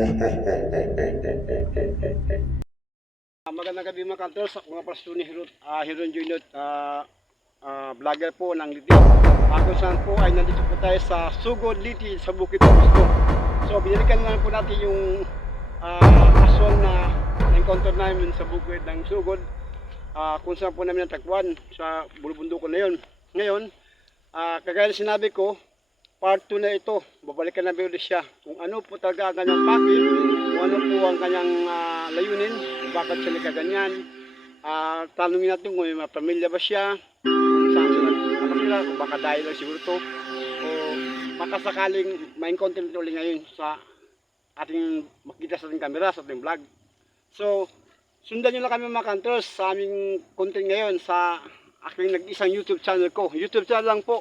Magandang gabi mga kantors, mga pasto ni Heron Junior, vlogger po ng Liti. Kung saan po ay nandito po tayo sa Sugod Liti sa Bukit Gusto. So binalikan na po natin yung aswang na encounter namin sa bukid ng Sugod, kung saan po namin natakbuhan sa bulubundoko na yun. Ngayon, kagaya na sinabi ko, part 2 na ito, babalikan na ulit siya kung ano po talaga ang kanyang pakit, kung ano po ang kanyang layunin, kung bakit siya nagkaganyan. Tanungin natin kung may mga pamilya ba siya, kung saan siya nakasila, kung baka dahil lang siguro to, o makasakaling ma-encounter ito ulit ngayon sa ating makita sa ating camera, sa ating vlog. So, sundan nyo lang kami mga kantors sa aming content ngayon sa aking nag-isang YouTube channel ko. YouTube channel lang po.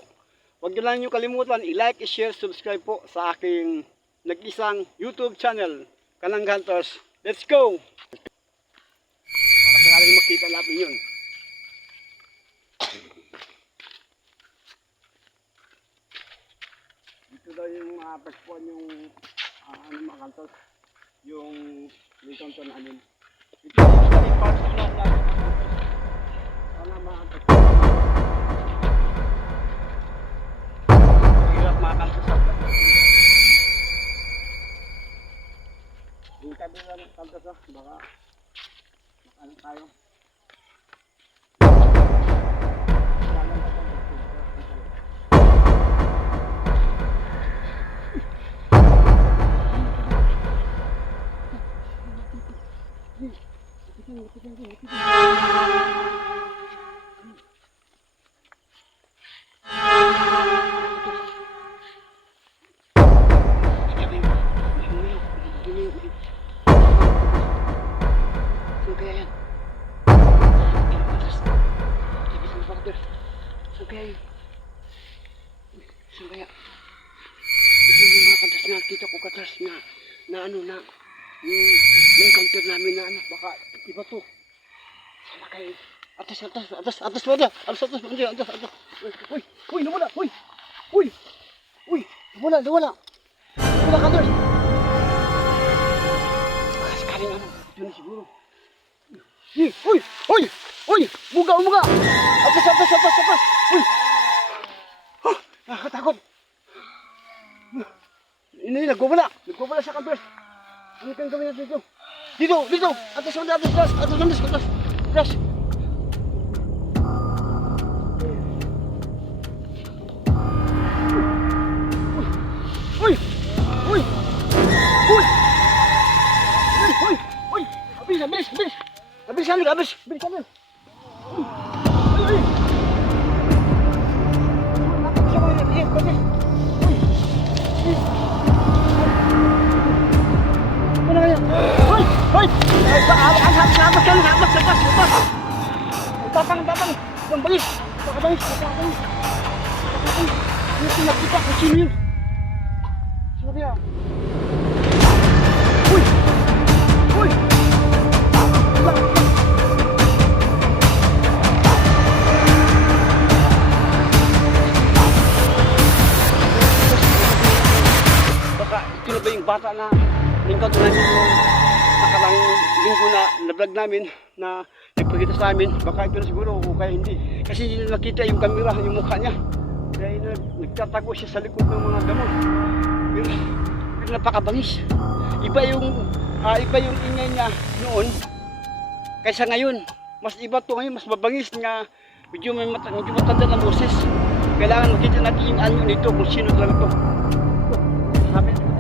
Huwag nyo lang nyo kalimutan, i-like, i-share, subscribe po sa aking nag-isang YouTube channel, Kanang Hunters. Let's go! Makasakaling makita natin yun. Dito daw yung pagpuan yung mga Hunters, yung encounter namin. Ito yung part na natin. Sana mga Hunters. Yung tabi lang kaltas baka ano tayo. Nakita ko katras na ano na encounter namin na ano, baka iba to. Sana kayo. Atas wala. Atas. Uy, nawala. Uy, nawala katras. Sakaling ano, ito na siguro. Uy, buga. Atas. Uy. Nakatakot. Ini nagwawala sa campers. Ano kang gawin natin dito? Dito. Atas. Uy. Habis kami. Uy. Nakap siya ko ini. Hoy! Labas! Tapang! Ang bangis! Pakabangis! Yung pinagkita kung sino yun? Sino kaya? Uy! Baka ito na ba yung bata na encounter namin yung nakarang linggo na vlog namin na nagpakita sa amin? Baka ito na siguro o kaya hindi, kasi hindi na nakita yung camera, yung mukha niya, kaya nagtatago siya sa likod ng mga damo. Pero napakabangis. Iba yung ingay niya noon kaysa ngayon. Mas iba to ngayon, mas mabangis nga, medyo matanda ng boses. Kailangan makita natin yung anyo nito kung sino talaga to. Sabi nito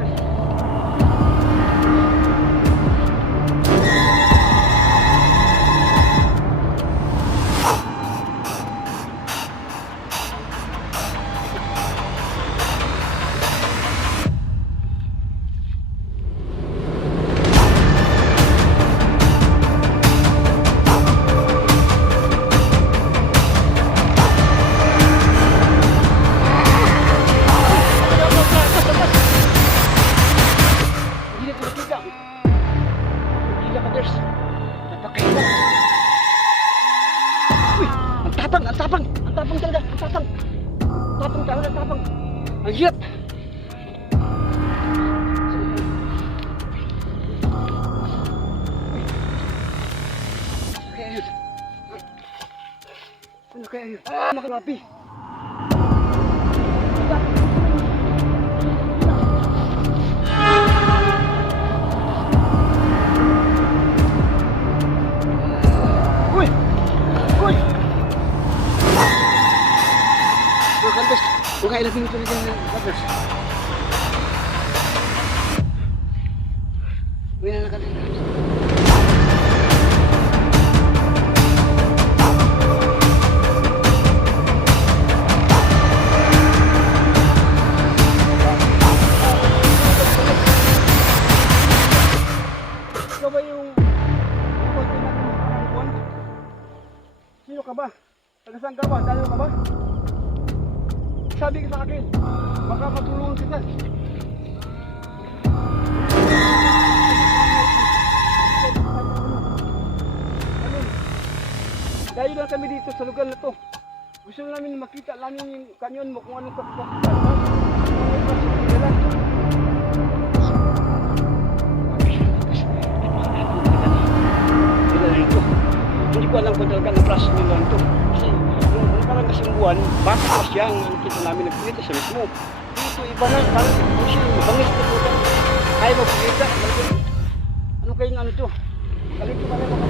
Ang hirap. kaya yun? Makalapi. Uy! Uy! Mga kantos, mga ilang minuto na dyan ng kantos. Uy na kantos. Ikaw ba yung konti natin ng buwan? Sino ka ba? Taga saan ka ba? Dalaw ka ba? Sabi ka sa akin, baka matulungan kita. Ano? Dahil lang kami dito sa lugar na to. Gusto namin makita namin yung kanyon mo kung anong kapitalitan. Hindi ko alam kung talaga ng klase nila ito. Kasi nung parang kasing buwan, baka pa siya ang nakita namin nagpilita sa mismo. Dito iba na, parang kung siya bangis na po. Ayaw mo pilita. Ano kayong ano ito? Kalito ba na mga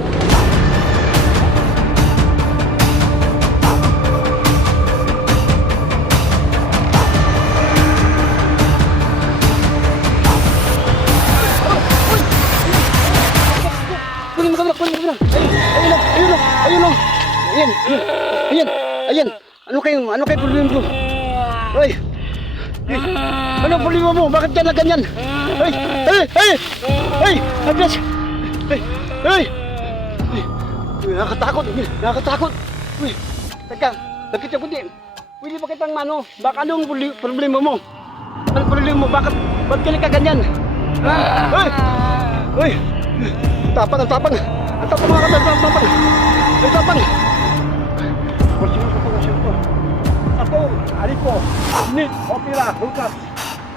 Ayan. Ano kayong problema mo? Hoy. Ano problema mo? Bakit ka na ganyan? Hey! Agnes! Hey! Nakakatakot. Uy, teka. Bakit ako din? Pwede ba kitang mano? Baka anong problema mo? Anong problema mo? Bakit ka nagkaganyan? Ha? Uy! Ang tapang mga katapang. Ang tapang. Satu, Aripo, Nit, Opera, Lucas.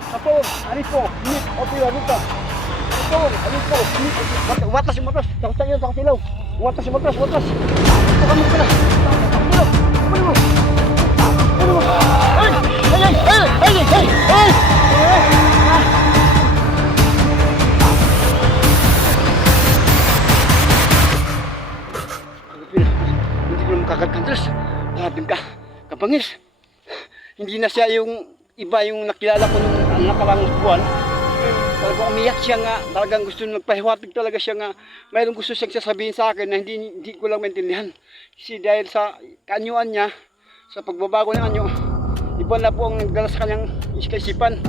Satu, Aripo, Nit, Opera, Lucas. Satu, Aripo, Nit, Watas yung matras. Takot tayo, takot ilaw. Watas yung matras. Ito kami pala. Takot ilaw. Ano mo? Ay! Hindi ko na makakagkantas. Labing ka. Kapangis. Hindi na siya yung iba yung nakilala ko nung nakarang buwan. Talagang umiyak siya nga. Talagang gusto magpahiwatig talaga siya nga. Mayroong gusto siyang sasabihin sa akin na hindi ko lang maintindihan. Kasi dahil sa kaanyuan niya, sa pagbabago ng anyo, iba na po ang nagdala sa kanyang isipan.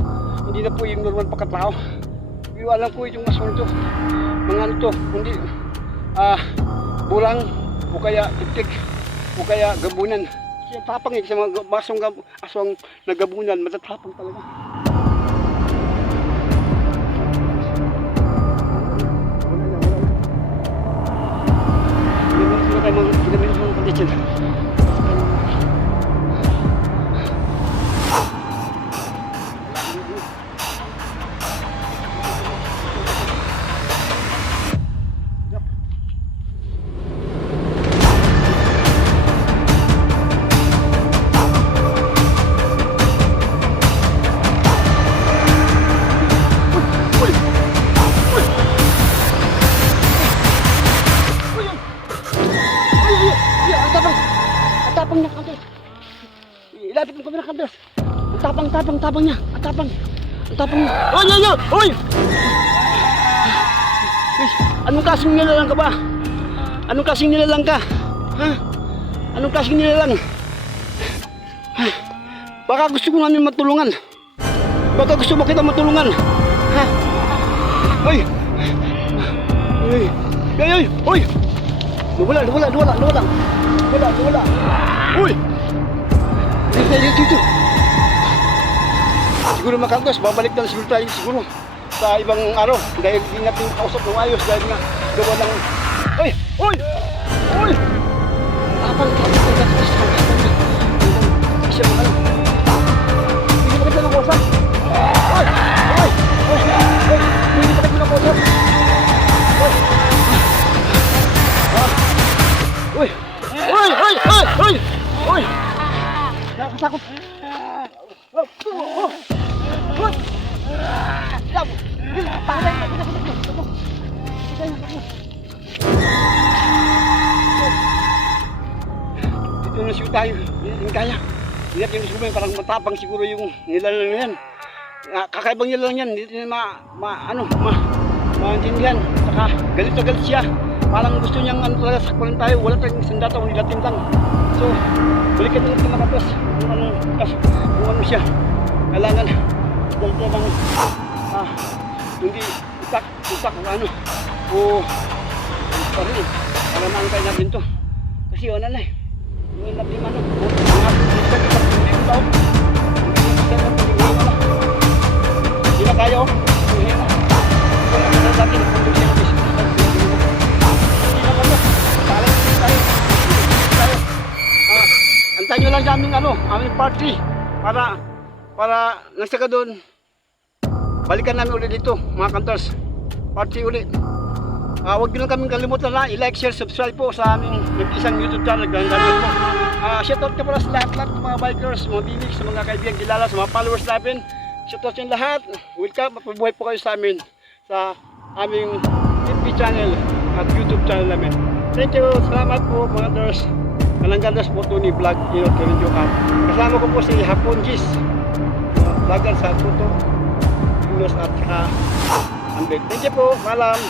Hindi na po yung normal pagkatao. Pero alam ko itong masong ito. Mga ano ito, kundi bulang o kaya tiktik o kaya gabunan. Siya tapang sa mga aswang na gabunan, matatapang talaga. Hindi tayo mga ginamit ng kondisyon. Ilapit mo kami ng kandas. Ang tapang niya. Ang tapang niya. Oy! Anong klaseng nilalang ka ba? Anong klaseng nilalang ka? Ha? Anong klaseng nilalang? Baka gusto ko namin matulungan. Baka gusto mo kita matulungan. Ha? Oy! Oy! Luwala. Uy! Dito. Siguro makagos, babalik na siguro tayo sa ibang araw. Dahil hindi natin kausap ng ayos dahil nga gawa ng... Uy! Tapang siya mo kayo. Hindi pa kita ng kausap. Hindi pa kita ng kausap. Uy! Nakakatakot. Oh, oh, oh. Labo. Tahan na. Dito na siya tayo. Hindi kaya. Hindi natin siguro parang matapang siguro yung nilalang na yan. Kakaibang nilalang yan. Hindi na maintindihan. Saka galit na galit siya. Parang gusto niyang talaga sakbalin tayo. Wala tayong sandata o nilating lang. So, balikan na natin mga kapos. Kung ano siya. Kailangan dahil bang hindi itak kung ano. O parang para maangkay natin to. Kasi wala na eh. Yung natin ano. Hindi na kaya oh. Hindi na. Dati nagpunod siya ng business. Hindi na kami. Talang tayo. Antayin nyo lang sa aming party. Para nagsaka doon. Balikan namin ulit dito, mga kantors. Party ulit. Huwag nyo lang kaming kalimutan na i-like, share, subscribe po sa aming nag-isang YouTube channel. Ganda-ganda po. Shoutout ka pala sa lahat ng mga bikers, mga bibig, sa mga kaibigan kilala, sa mga followers natin. Shoutout sa inyo lahat. Welcome, mapabuhay po kayo sa amin sa aming FB channel at YouTube channel namin. Thank you, salamat po mga kantors. Kananggalas po ito ni Vlog Inot Karinjo Cup. Kasama ko po si Hapon Gis, vlogger sa Tuto, Pinos at saka Ambek. Thank you po, malam.